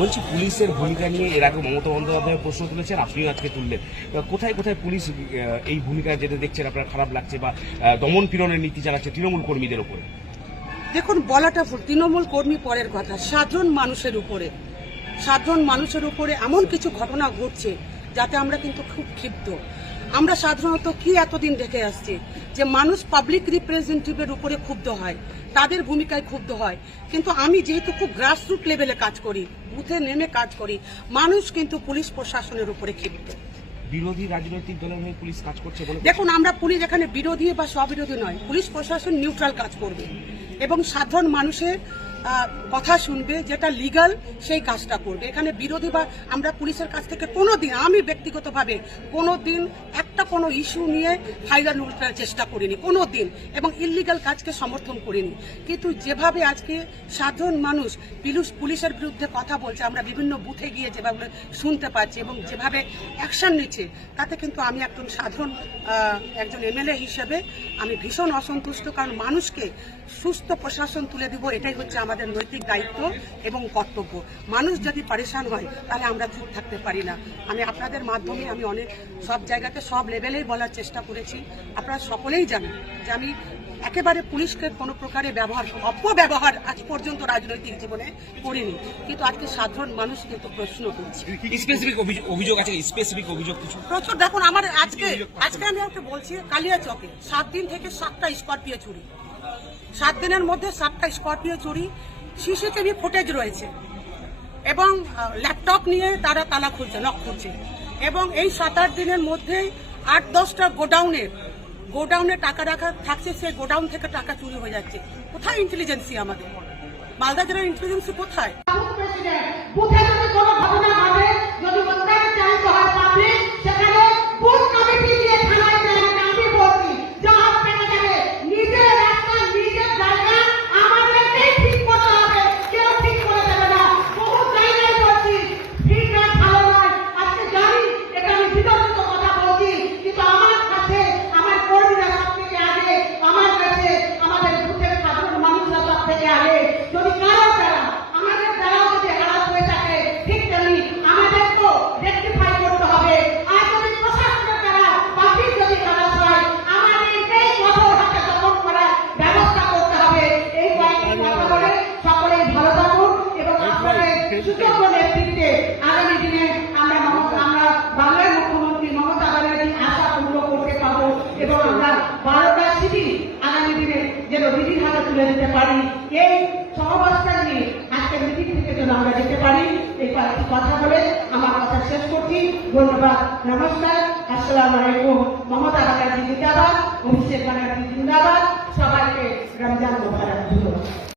বলছি পুলিশের ভূমিকা নিয়ে এর আগে মমতা বন্দ্যোপাধ্যায় প্রশ্ন তুলেছেন, আপনিও আজকে তুললেন। কোথায় কোথায় পুলিশ এই ভূমিকা যেটা দেখছেন আপনার খারাপ লাগছে, বা দমন পীড়নের নীতি চালাচ্ছে তৃণমূল কর্মীদের উপরে? দেখুন, বলাটা তৃণমূল কর্মী পরের কথা, সাধারণ মানুষের উপরে এমন কিছু ঘটনা ঘটছে যাতে আমরা কিন্তু খুব ক্ষিপ্ত। আমরা সাধারণত কি এতদিন দেখে আসছি যে মানুষ পাবলিক রিপ্রেজেন্টেটিভের উপরে ক্ষুব্ধ হয়, তাদের ভূমিকায় ক্ষুব্ধ হয়, কিন্তু আমি যেহেতু খুব গ্রাসরুট লেভেলে কাজ করি, বুথে নেমে কাজ করি, মানুষ কিন্তু পুলিশ প্রশাসনের উপরে ক্ষিপ্ত। বিরোধী রাজনৈতিক দলের হয়ে পুলিশ কাজ করছে বলে দেখুন, আমরা পুলিশ এখানে বিরোধী বা স্ববিরোধী নয়, পুলিশ প্রশাসন নিউট্রাল কাজ করবে এবং সাধারণ মানুষের কথা শুনবে, যেটা লিগাল সেই কাজটা করবে। এখানে বিরোধী বা আমরা পুলিশের কাছ থেকে কোনোদিন, আমি ব্যক্তিগতভাবে কোনোদিন একটা কোনো ইস্যু নিয়ে ফাইনাল উল্টার চেষ্টা করিনি কোনোদিন, এবং ইললিগাল কাজকে সমর্থন করিনি। কিন্তু যেভাবে আজকে সাধারণ মানুষ পুলিশের বিরুদ্ধে কথা বলছে, আমরা বিভিন্ন বুথে গিয়ে যেভাবে শুনতে পাচ্ছি এবং যেভাবে অ্যাকশন নিচ্ছে, তাতে কিন্তু আমি একজন এমএলএ হিসেবে আমি ভীষণ অসন্তুষ্ট। কারণ মানুষকে সুস্থ প্রশাসন তুলে দিব, এটাই হচ্ছে আমাদের নৈতিক দায়িত্ব এবং কর্তব্য। মানুষ যদি পরেশান হয় তাহলে আমরা চুপ থাকতে পারি না। আমি আপনাদের মাধ্যমে আমি অনেক সব জায়গাতে সব লেভেলেই বলার চেষ্টা করেছি। আপনারা সকলেই জানেন যে আমি একেবারে পুলিশকে কোনো প্রকারে অপব্যবহার আজ পর্যন্ত রাজনৈতিক জীবনে করিনি, কিন্তু আজকে সাধারণ মানুষ কিন্তু প্রশ্ন করছে। স্পেসিফিক অভিযোগ আছে, স্পেসিফিক অভিযোগ কিছু প্রচুর। দেখুন, আমার আজকে আমি একটা বলছি, কালিয়াচকে 7 দিন থেকে 7টা স্করপিও চুরি, 7 দিনের মধ্যে 7টা স্করপিও চুরি, সিসিটিভি ফুটেজ রয়েছে এবং ল্যাপটপ নিয়ে তারা তালা খুলছে, লক খুলছে, এবং এই 7-8 দিনের মধ্যেই 8-10টা গোডাউনে টাকা রাখা থাকছে, সেই গোডাউন থেকে টাকা চুরি হয়ে যাচ্ছে। কোথায় ইন্টেলিজেন্সি আমাদের? মালদা জেলার ইন্টেলিজেন্সি কোথায়? সুযোগ্য নেতৃত্বে আগামী দিনে আমরা বাংলার মুখ্যমন্ত্রী মমতা ব্যানার্জির আশা পূর্ণ করতে পারবো এবং আমরা 12টা সিটি আগামী দিনে যেন দিদির হাতে তুলে দিতে পারি। এই সমাবেশটা নিয়ে আজকের মিটিং থেকে যেন আমরা যেতে পারি, এই কয়েকটি কথা বলে আমার কথা শেষ করছি। ধন্যবাদ, নমস্কার, আসসালামু আলাইকুম। মমতা ব্যানার্জি জিন্দাবাদ, অভিষেক ব্যানার্জি জিন্দাবাদ। সবাইকে রমজান মোবারক। ধন্যবাদ।